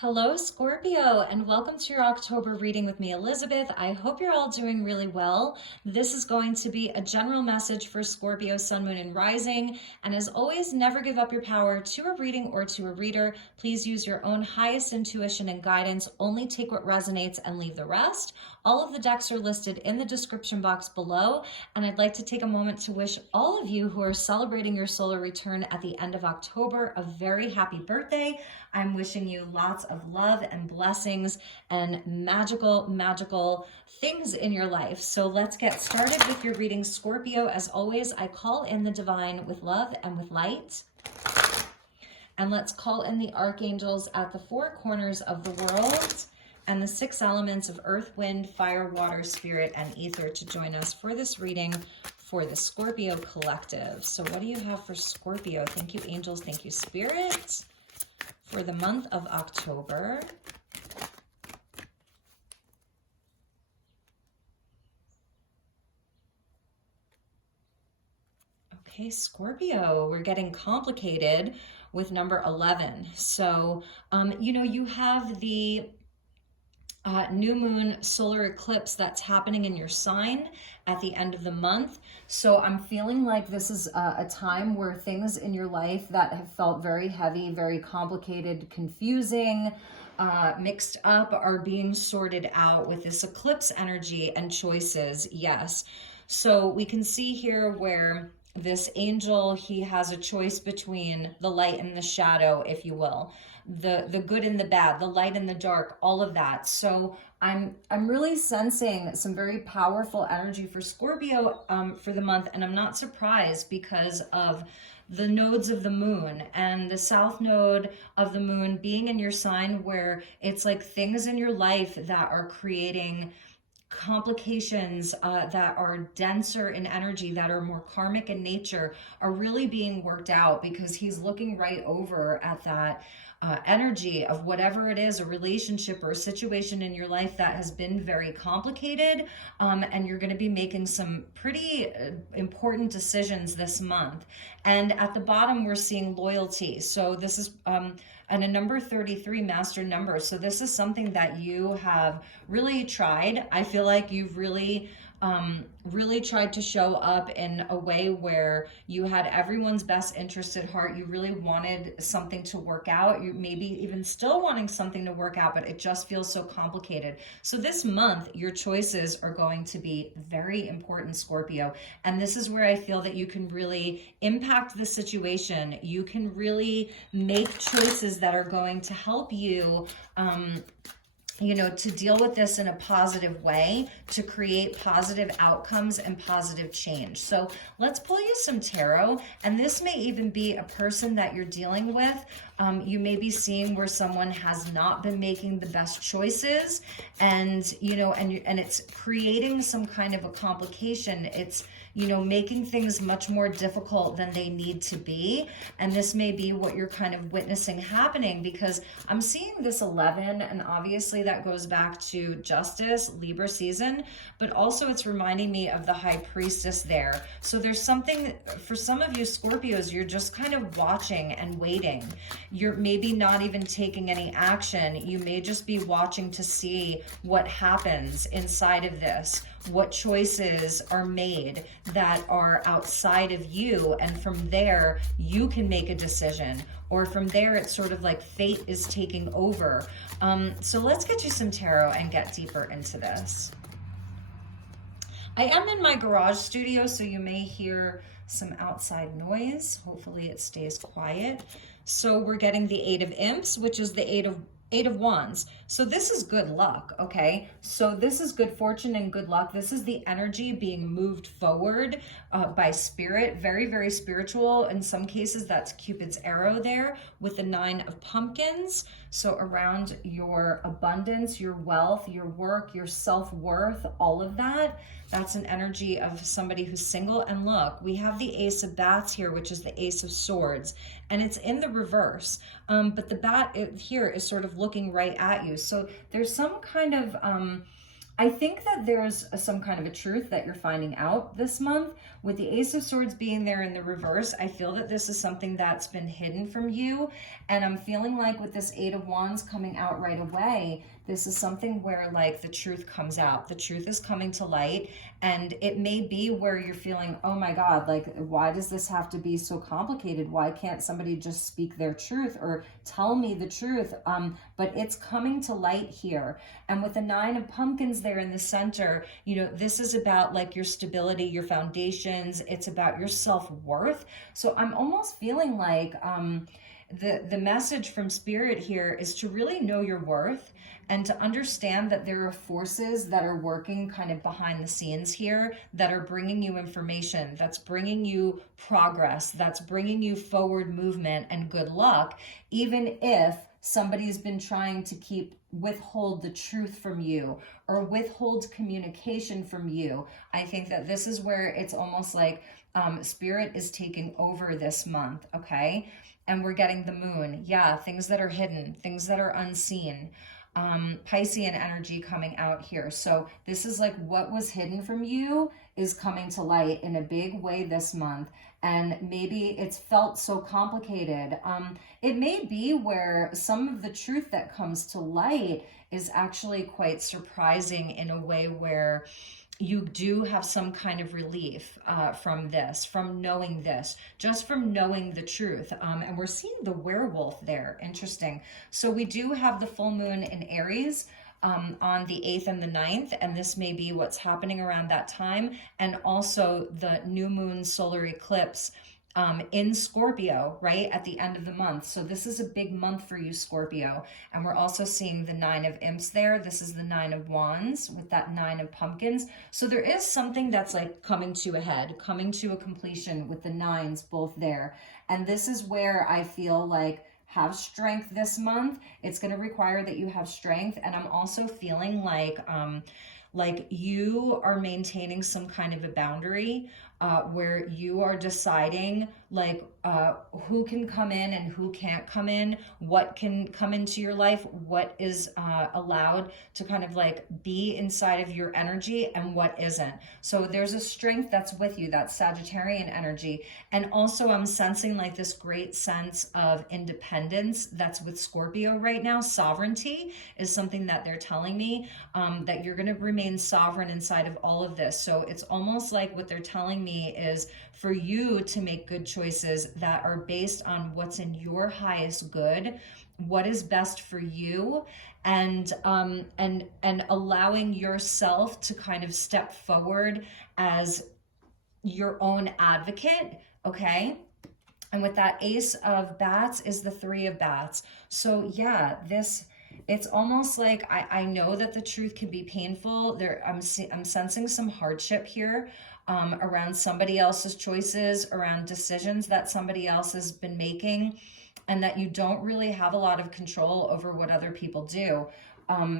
Hello, Scorpio, and welcome to your October reading with me, Elizabeth. I hope you're all doing really well. This is going to be a general message for Scorpio, Sun, Moon, and Rising. And as always, never give up your power to a reading or to a reader. Please use your own highest intuition and guidance. Only take what resonates and leave the rest. All of the decks are listed in the description box below. And I'd like to take a moment to wish all of you who are celebrating your solar return at the end of October a very happy birthday. I'm wishing you lots of love and blessings and magical things in your life. So let's get started with your reading, Scorpio. As always, I call in the divine with love and with light. And let's call in the archangels at the four corners of the world and the six elements of earth, wind, fire, water, spirit, and ether to join us for this reading for the Scorpio collective. So what do you have for Scorpio? Thank you, angels. Thank you, spirit, for the month of October. Okay, Scorpio, we're getting complicated with number 11. So, you have the new moon solar eclipse that's happening in your sign at the end of the month. So I'm feeling like this is a time where things in your life that have felt very heavy, very complicated, confusing, mixed up are being sorted out with this eclipse energy and choices. Yes. So we can see here where this angel, he has a choice between the light and the shadow, if you will, the good and the bad, the light and the dark, all of that. So I'm really sensing some very powerful energy for Scorpio for the month, and I'm not surprised because of the nodes of the moon and the south node of the moon being in your sign, where it's like things in your life that are creating complications that are denser in energy, that are more karmic in nature, are really being worked out because he's looking right over at that energy of whatever it is, a relationship or a situation in your life that has been very complicated, and you're going to be making some pretty important decisions this month. And at the bottom, we're seeing loyalty. So this is and a number 33 master number. So this is something that you have really tried. I feel like you've really tried to show up in a way where you had everyone's best interest at heart. You really wanted something to work out. You maybe even still wanting something to work out, but it just feels so complicated. So this month, your choices are going to be very important, Scorpio. And this is where I feel that you can really impact the situation. You can really make choices that are going to help you to deal with this in a positive way, to create positive outcomes and positive change. So let's pull you some tarot, and this may even be a person that you're dealing with. You may be seeing where someone has not been making the best choices, and it's creating some kind of a complication. It's making things much more difficult than they need to be. And this may be what you're kind of witnessing happening, because I'm seeing this 11, and obviously that goes back to justice, Libra season, but also it's reminding me of the high priestess there. So there's something, for some of you Scorpios, you're just kind of watching and waiting. You're maybe not even taking any action. You may just be watching to see what happens inside of this, what choices are made that are outside of you, and from there you can make a decision, or from there it's sort of like fate is taking over. So let's get you some tarot and get deeper into this. I am in my garage studio, so you may hear some outside noise. Hopefully it stays quiet. So we're getting the Eight of Imps, which is the Eight of Wands. So this is good luck, okay? So this is good fortune and good luck. This is the energy being moved forward by spirit. Very, very spiritual. In some cases, that's Cupid's arrow there with the Nine of Pumpkins. So around your abundance, your wealth, your work, your self-worth, all of that. That's an energy of somebody who's single. And look, we have the Ace of Bats here, which is the Ace of Swords, and it's in the reverse. But the bat here is sort of looking right at you. So there's some kind of I think that there's some kind of a truth that you're finding out this month. With the Ace of Swords being there in the reverse, I feel that this is something that's been hidden from you. And I'm feeling like with this Eight of Wands coming out right away, this is something where like the truth comes out. The truth is coming to light. And it may be where you're feeling, oh my God, like, why does this have to be so complicated? Why can't somebody just speak their truth or tell me the truth? But it's coming to light here. And with the Nine of Pumpkins there in the center, you know, this is about like your stability, your foundations. It's about your self-worth. So I'm almost feeling like the message from Spirit here is to really know your worth and to understand that there are forces that are working kind of behind the scenes here that are bringing you information, that's bringing you progress, that's bringing you forward movement and good luck, even if somebody's been trying to withhold the truth from you or withhold communication from you. I think that this is where it's almost like Spirit is taking over this month, okay? And we're getting the moon. Yeah, things that are hidden, things that are unseen. Piscean energy coming out here. So this is like what was hidden from you is coming to light in a big way this month. And maybe it's felt so complicated. It may be where some of the truth that comes to light is actually quite surprising in a way where you do have some kind of relief from this, from knowing this, just from knowing the truth. And we're seeing the werewolf there. Interesting. So we do have the full moon in Aries on the 8th and the 9th, and this may be what's happening around that time. And also the new moon solar eclipse in Scorpio, right at the end of the month. So this is a big month for you, Scorpio. And we're also seeing the Nine of Imps there. This is the Nine of Wands with that Nine of Pumpkins. So there is something that's like coming to a head, coming to a completion with the nines both there. And this is where I feel like have strength this month. It's going to require that you have strength. And I'm also feeling like you are maintaining some kind of a boundary where you are deciding like who can come in and who can't come in, what can come into your life, what is allowed to kind of like be inside of your energy and what isn't. So there's a strength that's with you, that Sagittarian energy. And also I'm sensing like this great sense of independence that's with Scorpio right now. Sovereignty is something that they're telling me, that you're going to remain sovereign inside of all of this. So it's almost like what they're telling me is for you to make good choices that are based on what's in your highest good, what is best for you, and allowing yourself to kind of step forward as your own advocate, okay? And with that Ace of Bats is the Three of Bats. So yeah, it's almost like I know that the truth can be painful. I'm sensing some hardship here around somebody else's choices, around decisions that somebody else has been making, and that you don't really have a lot of control over what other people do.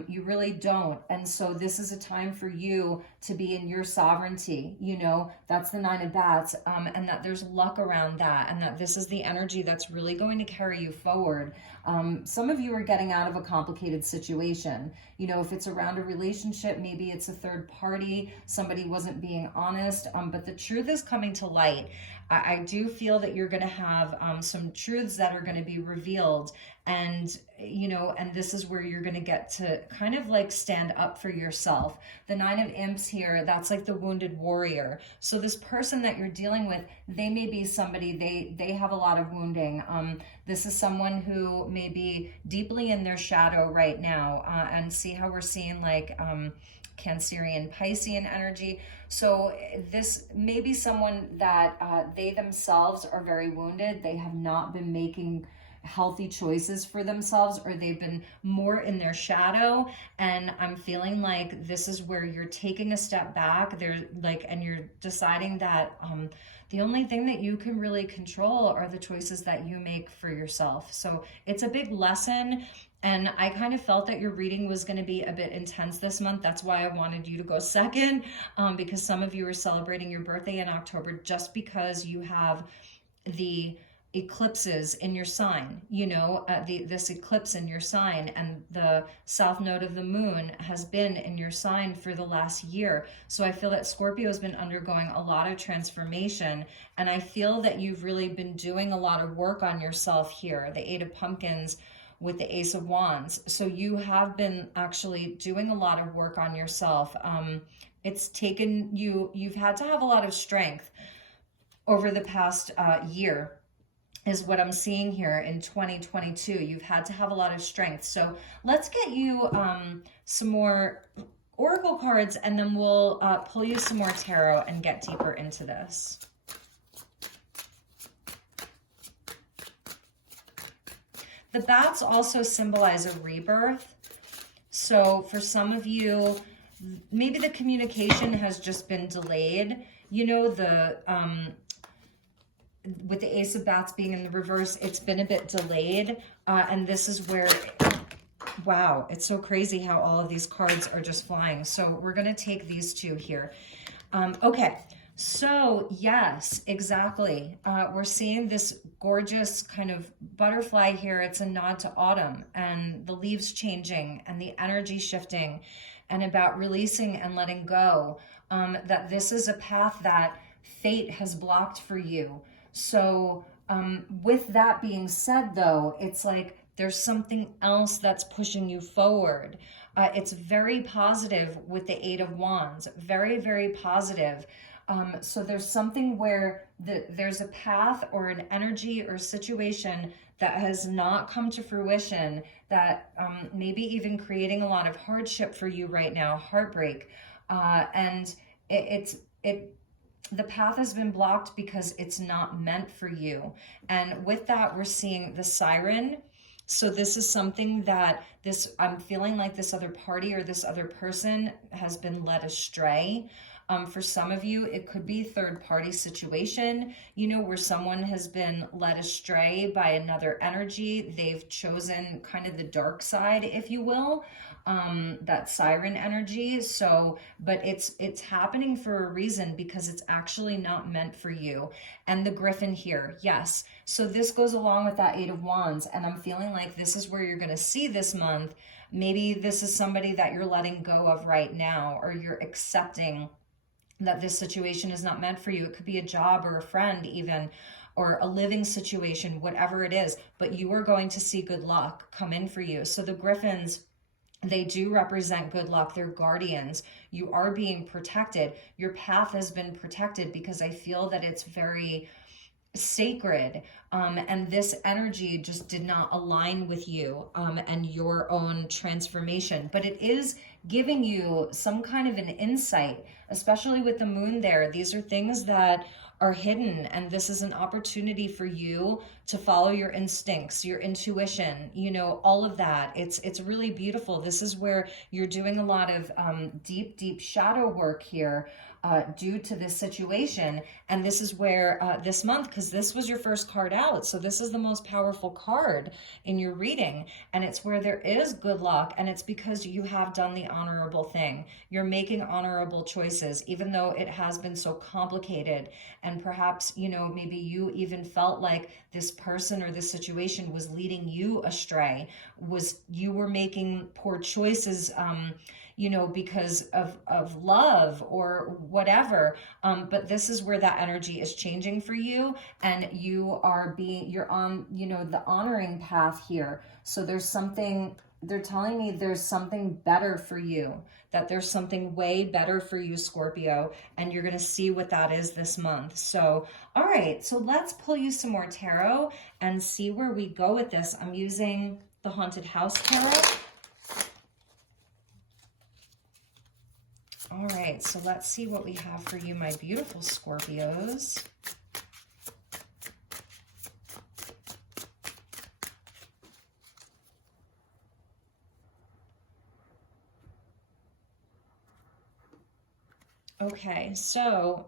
You really don't. And so this is a time for you to be in your sovereignty. You know, that's the Nine of Bats, and that there's luck around that, and that this is the energy that's really going to carry you forward. Some of you are getting out of a complicated situation. You know, if it's around a relationship, maybe it's a third party, somebody wasn't being honest, but the truth is coming to light. I do feel that you're going to have some truths that are going to be revealed, and you know, and this is where you're going to get to kind of like stand up for yourself. The Nine of Imps here, that's like the wounded warrior. So this person that you're dealing with, they may be somebody, they have a lot of wounding. This is someone who may be deeply in their shadow right now, and see how we're seeing like Cancerian, Piscean energy. So this may be someone that they themselves are very wounded. They have not been making healthy choices for themselves, or they've been more in their shadow. And I'm feeling like this is where you're taking a step back there, like, and you're deciding that the only thing that you can really control are the choices that you make for yourself. So it's a big lesson. And I kind of felt that your reading was going to be a bit intense this month. That's why I wanted you to go second, because some of you are celebrating your birthday in October just because you have the eclipses in your sign, you know, this eclipse in your sign, and the south node of the moon has been in your sign for the last year. So I feel that Scorpio has been undergoing a lot of transformation, and I feel that you've really been doing a lot of work on yourself here. The Eight of Pumpkins with the Ace of Wands. So you have been actually doing a lot of work on yourself. It's taken you've had to have a lot of strength over the past year, is what I'm seeing here in 2022. You've had to have a lot of strength. So let's get you some more oracle cards, and then we'll pull you some more tarot and get deeper into this. The bats also symbolize a rebirth. So for some of you, maybe the communication has just been delayed. You know, with the Ace of Bats being in the reverse, it's been a bit delayed. And this is where, wow, it's so crazy how all of these cards are just flying. So we're going to take these two here. Okay, so yes, exactly. We're seeing this gorgeous kind of butterfly here. It's a nod to autumn and the leaves changing and the energy shifting, and about releasing and letting go. That this is a path that fate has blocked for you. So with that being said, though, it's like there's something else that's pushing you forward. It's very positive with the Eight of Wands, very, very positive. So there's something where there's a path or an energy or situation that has not come to fruition, that maybe even creating a lot of hardship for you right now, heartbreak. And the path has been blocked because it's not meant for you. And with that, we're seeing the siren. So this is something that I'm feeling like this other party or this other person has been led astray. For some of you, it could be third party situation, you know, where someone has been led astray by another energy. They've chosen kind of the dark side, if you will. That siren energy. So, but it's happening for a reason, because it's actually not meant for you. And the Griffin here, yes. So this goes along with that Eight of Wands, and I'm feeling like this is where you're going to see this month. Maybe this is somebody that you're letting go of right now, or you're accepting that this situation is not meant for you. It could be a job or a friend even, or a living situation, whatever it is, but you are going to see good luck come in for you. So the Griffins, they do represent good luck. They're guardians. You are being protected. Your path has been protected, because I feel that it's very sacred, and this energy just did not align with you and your own transformation, but it is giving you some kind of an insight, especially with the moon there. These are things that are hidden, and this is an opportunity for you to follow your instincts, your intuition, you know, all of that. It's really beautiful. This is where you're doing a lot of deep shadow work here due to this situation. And this is where this month, because this was your first card out, so this is the most powerful card in your reading, and it's where there is good luck, and it's because you have done the honorable thing. You're making honorable choices, even though it has been so complicated, and perhaps, you know, maybe you even felt like this person or this situation was leading you astray, you were making poor choices, you know, because of love or whatever. But this is where that energy is changing for you, and you're on, you know, the honoring path here. So there's something, they're telling me there's something better for you, that there's something way better for you, Scorpio, and you're going to see what that is this month. So, all right, so let's pull you some more tarot and see where we go with this. I'm using the Haunted House Tarot. All right, so let's see what we have for you, my beautiful Scorpios. Okay, so,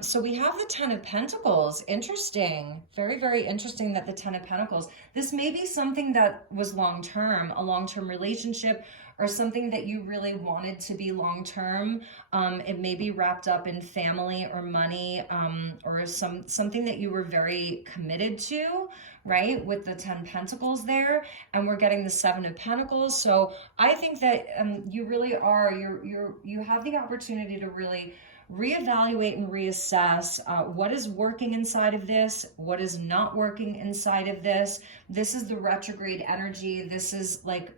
so we have the Ten of Pentacles. Interesting. Very, very interesting that the Ten of Pentacles. This may be something that was long-term, a long-term relationship, or something that you really wanted to be long-term. It may be wrapped up in family or money, or something that you were very committed to, right? With the 10 Pentacles there, and we're getting the 7 of Pentacles. So I think that you really are, you have the opportunity to really reevaluate and reassess what is working inside of this, what is not working inside of this. This is the retrograde energy. This is like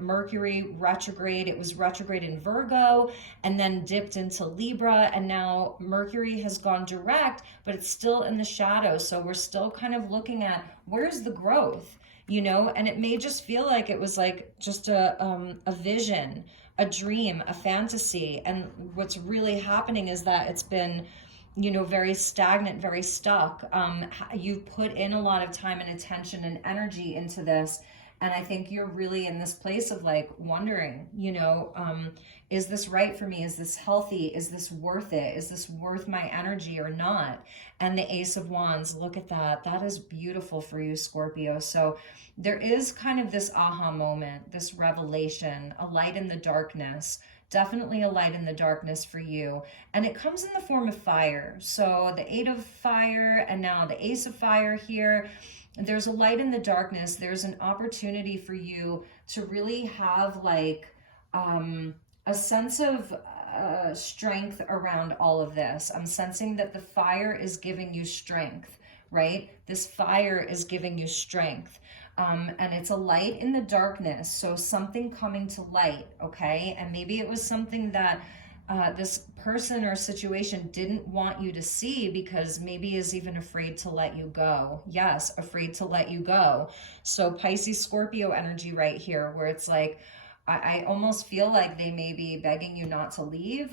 Mercury retrograde. It was retrograde in Virgo and then dipped into Libra, and now Mercury has gone direct, but it's still in the shadow. So we're still kind of looking at where's the growth, you know, and it may just feel like it was like just a vision, a dream, a fantasy. And what's really happening is that it's been, you know, very stagnant, very stuck. You've put in a lot of time and attention and energy into this. And I think you're really in this place of like wondering, you know, is this right for me? Is this healthy? Is this worth it? Is this worth my energy or not? And the Ace of Wands, look at that. That is beautiful for you, Scorpio. So there is kind of this aha moment, this revelation, a light in the darkness, definitely a light in the darkness for you. And it comes in the form of fire. So the 8 of fire and now the Ace of fire here. There's a light in the darkness. There's an opportunity for you to really have like a sense of strength around all of this. I'm sensing that the fire is giving you strength, right? This fire is giving you strength. And it's a light in the darkness. So something coming to light, okay? And maybe it was something that this person or situation didn't want you to see because maybe is even afraid to let you go. Yes, afraid to let you go. So Pisces, Scorpio energy right here, where it's like, I almost feel like they may be begging you not to leave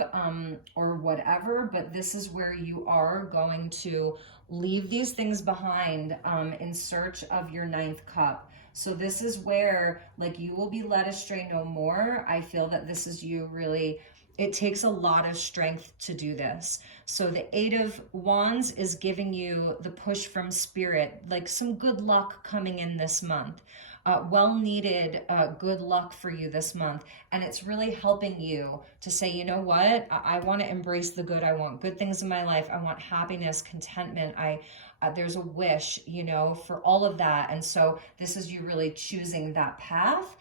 or whatever, but this is where you are going to leave these things behind in search of your 9th cup. So this is where like you will be led astray no more. I feel that this is you really, it takes a lot of strength to do this. So the 8 of Wands is giving you the push from spirit, like some good luck coming in this month. Well-needed good luck for you this month. And it's really helping you to say, you know what? I want to embrace the good. I want good things in my life. I want happiness, contentment. There's a wish, you know, for all of that. And so this is you really choosing that path.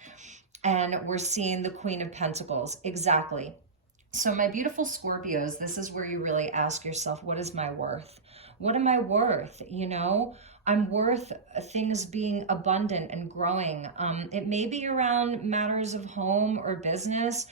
And we're seeing the Queen of Pentacles. Exactly. So my beautiful Scorpios, this is where you really ask yourself, what is my worth? What am I worth? You know, I'm worth things being abundant and growing. It may be around matters of home or business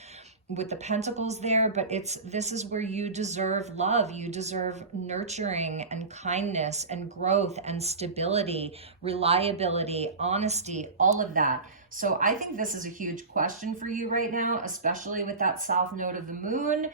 with the Pentacles there, but this is where you deserve love. You deserve nurturing and kindness and growth and stability, reliability, honesty, all of that. So I think this is a huge question for you right now, especially with that south node of the moon.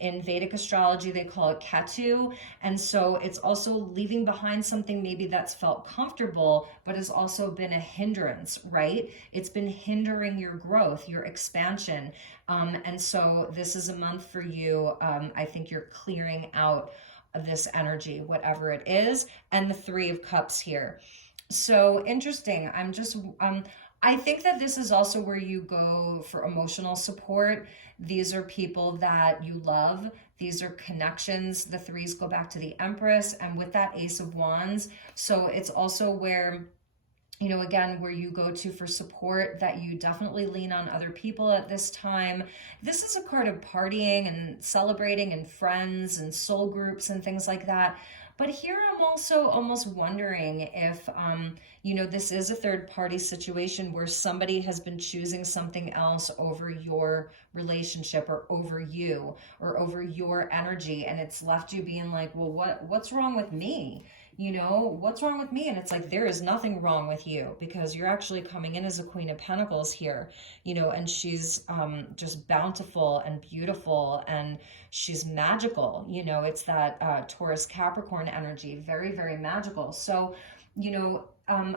In Vedic astrology, they call it Ketu. And so it's also leaving behind something maybe that's felt comfortable, but has also been a hindrance, right? It's been hindering your growth, your expansion. And so this is a month for you. I think you're clearing out of this energy, whatever it is. And the 3 of Cups here. So interesting. I think that this is also where you go for emotional support. These are people that you love. These are connections. The 3s go back to the Empress and with that Ace of Wands. So it's also where, you know, again, where you go to for support, that you definitely lean on other people at this time. This is a card of partying and celebrating and friends and soul groups and things like that. But here I'm also almost wondering if, you know, this is a third party situation where somebody has been choosing something else over your relationship or over you or over your energy. And it's left you being like, well, what's wrong with me? You know, what's wrong with me? And it's like, there is nothing wrong with you because you're actually coming in as a Queen of Pentacles here, you know, and she's just bountiful and beautiful and she's magical. You know, it's that Taurus Capricorn energy, very, very magical. So, you know,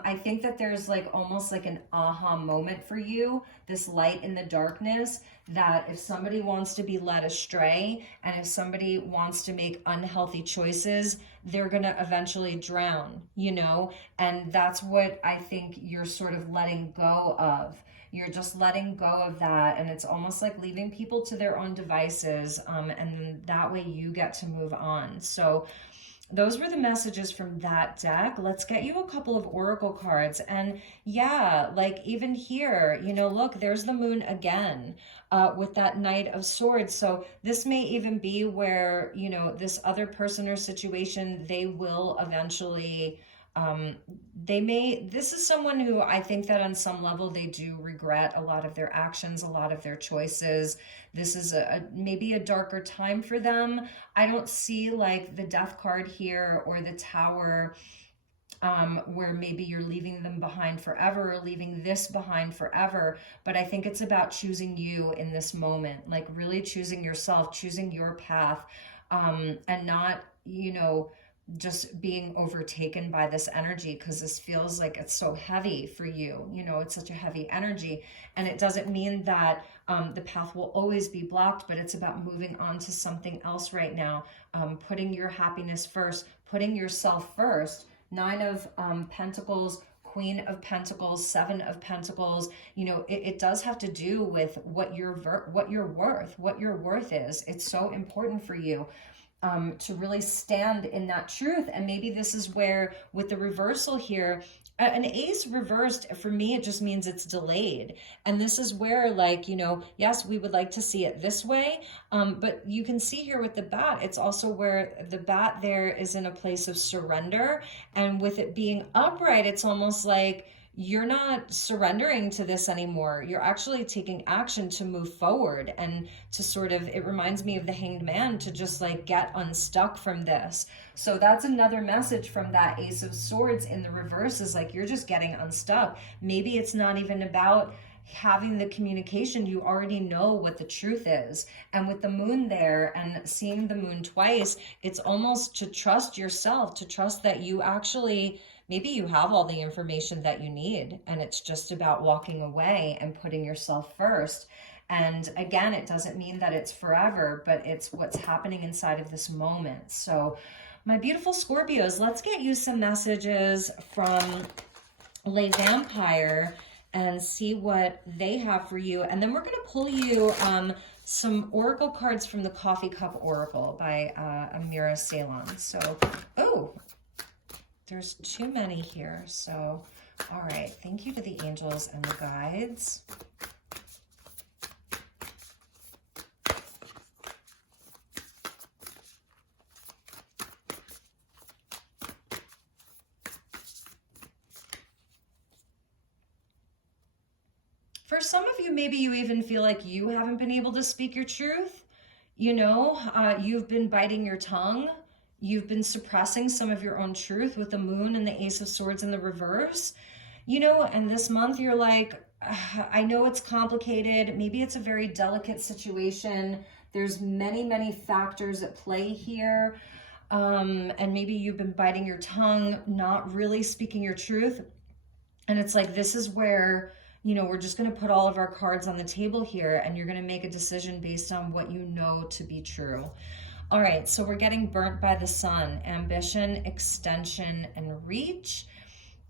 I think that there's like almost like an aha moment for you, this light in the darkness, that if somebody wants to be led astray and if somebody wants to make unhealthy choices, they're going to eventually drown, you know, and that's what I think you're sort of letting go of. You're just letting go of that, and it's almost like leaving people to their own devices, and that way you get to move on. So those were the messages from that deck. Let's get you a couple of oracle cards. And yeah, like even here, you know, look, there's the moon again with that Knight of Swords. So this may even be where, you know, this other person or situation, they will eventually this is someone who I think that on some level they do regret a lot of their actions, a lot of their choices. This is maybe a darker time for them. I don't see like the Death card here or the Tower, where maybe you're leaving them behind forever or leaving this behind forever. But I think it's about choosing you in this moment, like really choosing yourself, choosing your path, and not, you know, just being overtaken by this energy, because this feels like it's so heavy for you. You know, it's such a heavy energy, and it doesn't mean that the path will always be blocked, but it's about moving on to something else right now, putting your happiness first, putting yourself first. Nine of Pentacles, Queen of Pentacles, Seven of Pentacles. You know, it does have to do with what your worth is. It's so important for you to really stand in that truth. And maybe this is where, with the reversal here, an ace reversed, for me, it just means it's delayed. And this is where, like, you know, yes, we would like to see it this way, but you can see here with the bat, it's also where the bat there is in a place of surrender. And with it being upright, it's almost like you're not surrendering to this anymore. You're actually taking action to move forward and to sort of, it reminds me of the Hanged Man, to just like get unstuck from this. So that's another message from that Ace of Swords in the reverse, is like you're just getting unstuck. Maybe it's not even about having the communication. You already know what the truth is. And with the moon there and seeing the moon twice, it's almost to trust yourself, to trust that you actually, maybe you have all the information that you need, and it's just about walking away and putting yourself first. And again, it doesn't mean that it's forever, but it's what's happening inside of this moment. So my beautiful Scorpios, let's get you some messages from Les Vampire and see what they have for you. And then we're going to pull you some oracle cards from the Coffee Cup Oracle by Amira Celon. So, oh, there's too many here. So, all right. Thank you to the angels and the guides. For some of you, maybe you even feel like you haven't been able to speak your truth. You know, you've been biting your tongue. You've been suppressing some of your own truth with the moon and the Ace of Swords in the reverse. You know, and this month you're like, I know it's complicated. Maybe it's a very delicate situation. There's many, many factors at play here. And maybe you've been biting your tongue, not really speaking your truth. And it's like, this is where, you know, we're just going to put all of our cards on the table here, and you're going to make a decision based on what you know to be true. All right, so we're getting burnt by the sun, ambition, extension, and reach.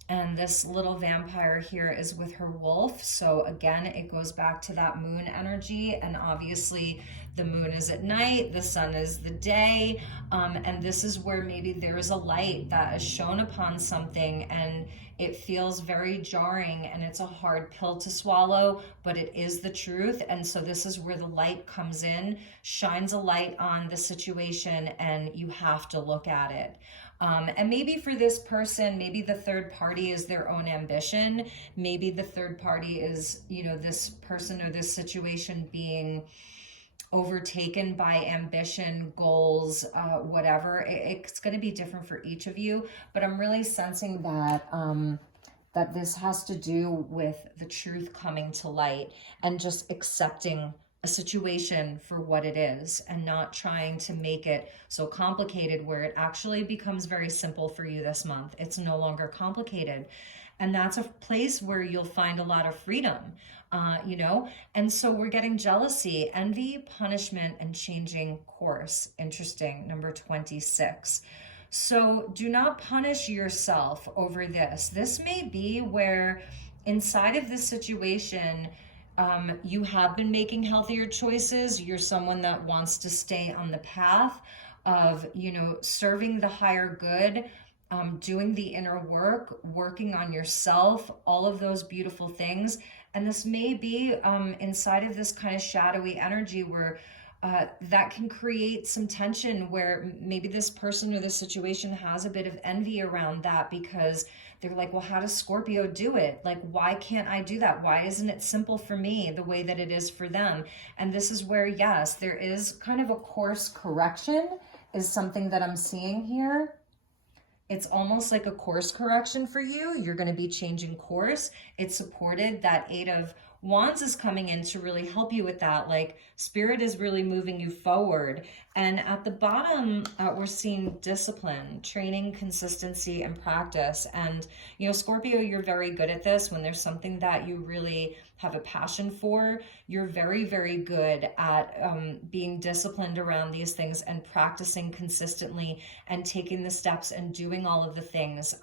And this little vampire here is with her wolf. So again, it goes back to that moon energy. And obviously the moon is at night, the sun is the day. And this is where maybe there is a light that is shown upon something, and it feels very jarring, and it's a hard pill to swallow, but it is the truth. And so this is where the light comes in, shines a light on the situation, and you have to look at it. And maybe for this person, maybe the third party is their own ambition. Maybe the third party is, you know, this person or this situation being overtaken by ambition, goals, whatever. It's going to be different for each of you, but I'm really sensing that that this has to do with the truth coming to light and just accepting a situation for what it is, and not trying to make it so complicated where it actually becomes very simple for you this month. It's no longer complicated. And that's a place where you'll find a lot of freedom, you know? And so we're getting jealousy, envy, punishment, and changing course. Interesting, number 26. So do not punish yourself over this. This may be where inside of this situation, you have been making healthier choices. You're someone that wants to stay on the path of, serving the higher good, doing the inner work, working on yourself, all of those beautiful things. And this may be inside of this kind of shadowy energy where that can create some tension, where maybe this person or this situation has a bit of envy around that, because they're like, well, how does Scorpio do it? Like, why can't I do that? Why isn't it simple for me the way that it is for them? And this is where, yes, there is kind of a course correction is something that I'm seeing here. It's almost like a course correction for you. You're going to be changing course. It's supported. That Eight of Wands is coming in to really help you with that. Like, Spirit is really moving you forward. And at the bottom, we're seeing discipline, training, consistency, and practice. And, Scorpio, you're very good at this. When there's something that you really have a passion for, you're very, very good at being disciplined around these things and practicing consistently and taking the steps and doing all of the things.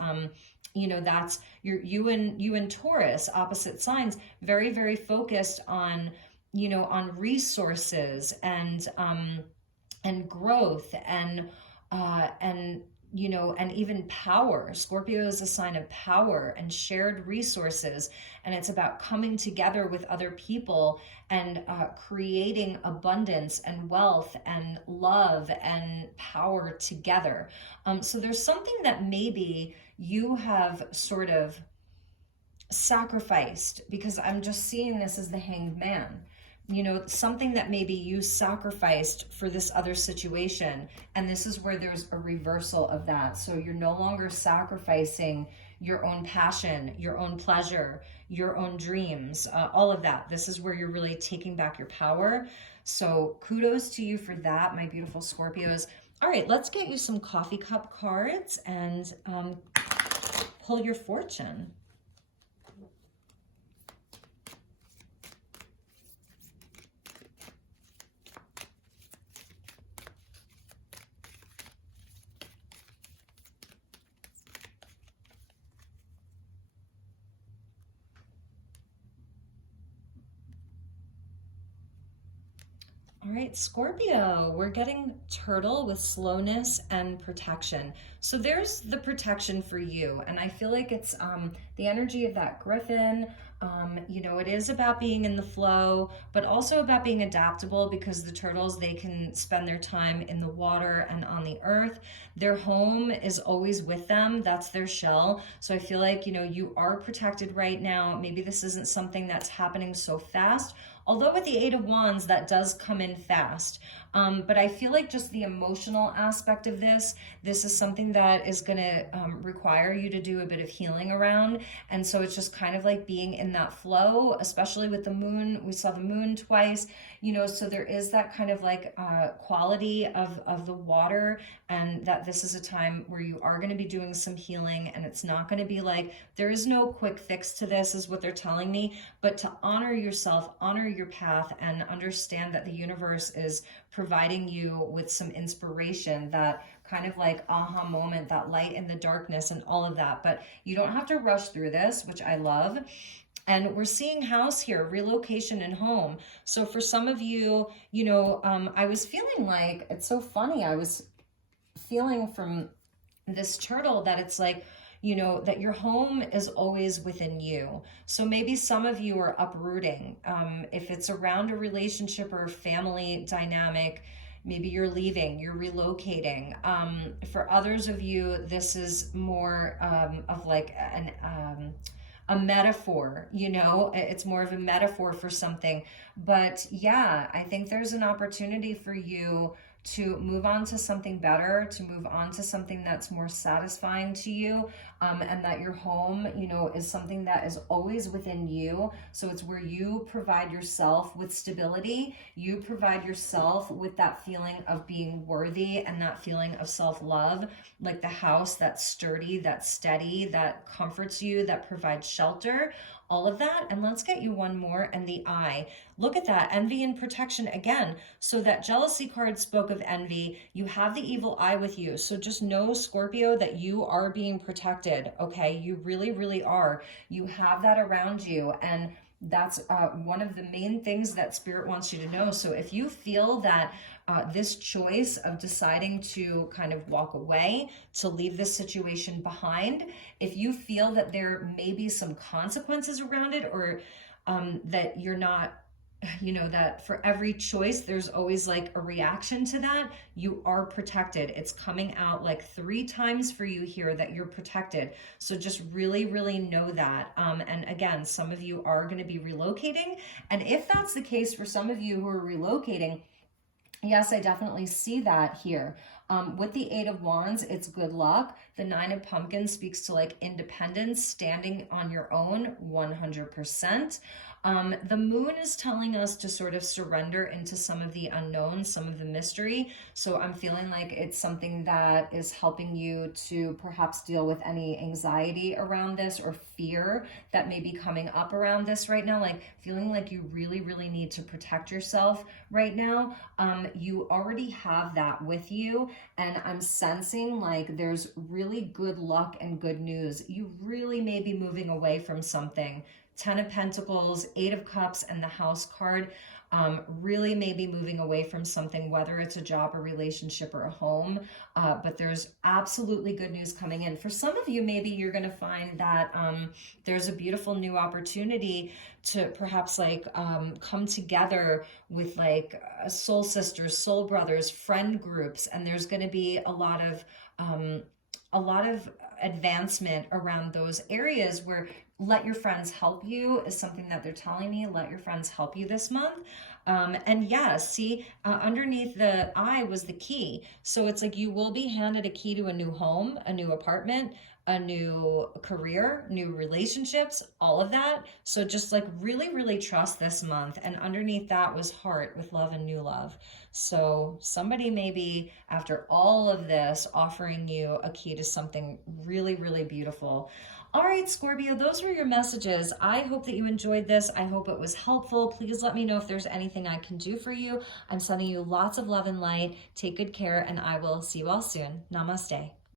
That's you and Taurus, opposite signs, very, very focused on, on resources and growth and even power. Scorpio is a sign of power and shared resources. And it's about coming together with other people and creating abundance and wealth and love and power together. So there's something that maybe you have sort of sacrificed, because I'm just seeing this as the Hanged Man. Something that maybe you sacrificed for this other situation. And this is where there's a reversal of that. So you're no longer sacrificing your own passion, your own pleasure, your own dreams, all of that. This is where you're really taking back your power. So kudos to you for that, my beautiful Scorpios. All right, let's get you some coffee cup cards and pull your fortune. All right, Scorpio, we're getting Turtle with slowness and protection. So there's the protection for you. And I feel like it's the energy of that Griffin. It is about being in the flow, but also about being adaptable, because the turtles, they can spend their time in the water and on the earth. Their home is always with them. That's their shell. So I feel like, you are protected right now. Maybe this isn't something that's happening so fast. Although with the Eight of Wands, that does come in fast. But I feel like just the emotional aspect of this is something that is going to require you to do a bit of healing around. And so it's just kind of like being in that flow, especially with the moon. We saw the moon twice, so there is that kind of like quality of the water, and that this is a time where you are going to be doing some healing. And it's not going to be like, there is no quick fix to this, is what they're telling me, but to honor yourself, honor your path, and understand that the universe is providing you with some inspiration, that kind of like aha moment, that light in the darkness and all of that. But you don't have to rush through this, which I love. And we're seeing house here, relocation and home. So for some of you, I was feeling like, it's so funny, I was feeling from this turtle that it's like, that your home is always within you. So maybe some of you are uprooting. If it's around a relationship or a family dynamic, maybe you're leaving, you're relocating. For others of you, this is more of like a metaphor, it's more of a metaphor for something. But yeah, I think there's an opportunity for you to move on to something better, to move on to something that's more satisfying to you, and that your home, is something that is always within you. So it's where you provide yourself with stability, you provide yourself with that feeling of being worthy and that feeling of self-love, like the house that's sturdy, that's steady, that comforts you, that provides shelter. all of that. And let's get you one more, and the Eye. Look at that, envy and protection again. So that jealousy card spoke of envy. You have the evil eye with you. So just know, Scorpio, that you are being protected, okay? You really, really are. You have that around you, and that's one of the main things that Spirit wants you to know. So if you feel that this choice of deciding to kind of walk away, to leave this situation behind, if you feel that there may be some consequences around it, or that you're not, you know, that for every choice there's always like a reaction to that, you are protected. It's coming out like 3 times for you here that you're protected. So just really, really know that. And again, some of you are going to be relocating, and if that's the case for some of you who are relocating, yes, I definitely see that here. With the 8 of Wands, it's good luck. The 9 of Pumpkins speaks to like independence, standing on your own 100%. The moon is telling us to sort of surrender into some of the unknown, some of the mystery. So I'm feeling like it's something that is helping you to perhaps deal with any anxiety around this, or fear that may be coming up around this right now. Like feeling like you really, really need to protect yourself right now. You already have that with you. And I'm sensing like there's really good luck and good news. You really may be moving away from something. 10 of Pentacles, 8 of Cups, and the House card really may be moving away from something, whether it's a job, a relationship, or a home. But there's absolutely good news coming in. For some of you, maybe you're going to find that there's a beautiful new opportunity to perhaps like come together with like soul sisters, soul brothers, friend groups, and there's going to be a lot of advancement around those areas where let your friends help you is something that they're telling me. Let your friends help you this month. And yeah, see, underneath the Eye was the key. So it's like you will be handed a key to a new home, a new apartment, a new career, new relationships, all of that. So just like really, really trust this month. And underneath that was Heart, with love and new love. So somebody may be, after all of this, offering you a key to something really, really beautiful. All right, Scorpio, those were your messages. I hope that you enjoyed this. I hope it was helpful. Please let me know if there's anything I can do for you. I'm sending you lots of love and light. Take good care, and I will see you all soon. Namaste.